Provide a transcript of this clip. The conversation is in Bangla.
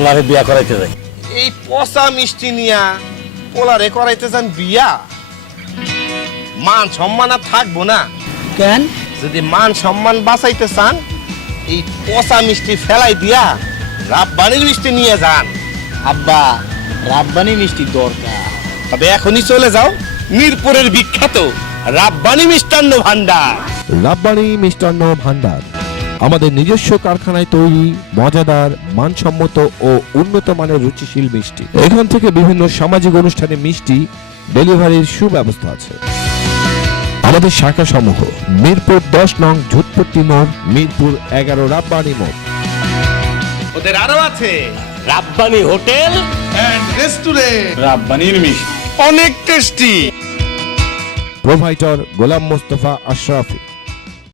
পোলারে বিয়া করাইতে যাই। এই পচা মিষ্টি নিয়া পোলারে করাইতে যান বিয়া? মান সম্মান আর থাকবো না। কেন? যদি মান সম্মান বাঁচাইতে চান এই পচা মিষ্টি ফেলাই দিয়া রাব্বানির মিষ্টি নিয়ে যান। আব্বা, রাব্বানি মিষ্টি দরকার। তবে এখনই চলে যাও মিরপুরের বিখ্যাত রাব্বানি মিষ্টান্ন ভান্ডার। রাব্বানি মিষ্টান্ন ভান্ডার আমাদের নিজস্ব কারখানায় তৈরি মজাদার মানসম্মত ও উন্নত মানের রুচিশীল মিষ্টি। এখান থেকে বিভিন্ন সামাজিক অনুষ্ঠানে মিষ্টি ডেলিভারির সুব্যবস্থা আছে। আমাদের শাখা সমূহ মিরপুর 10 নং ঝুটপট্টি মোড়, মিরপুর 11 রাব্বানি মোড়। ওদের আরো আছে রাব্বানি হোটেল এন্ড রেস্টুরেন্ট। রাব্বানির মিষ্টি অনেক টেস্টি। প্রোভাইডার গোলাম মোস্তফা আশরাফি।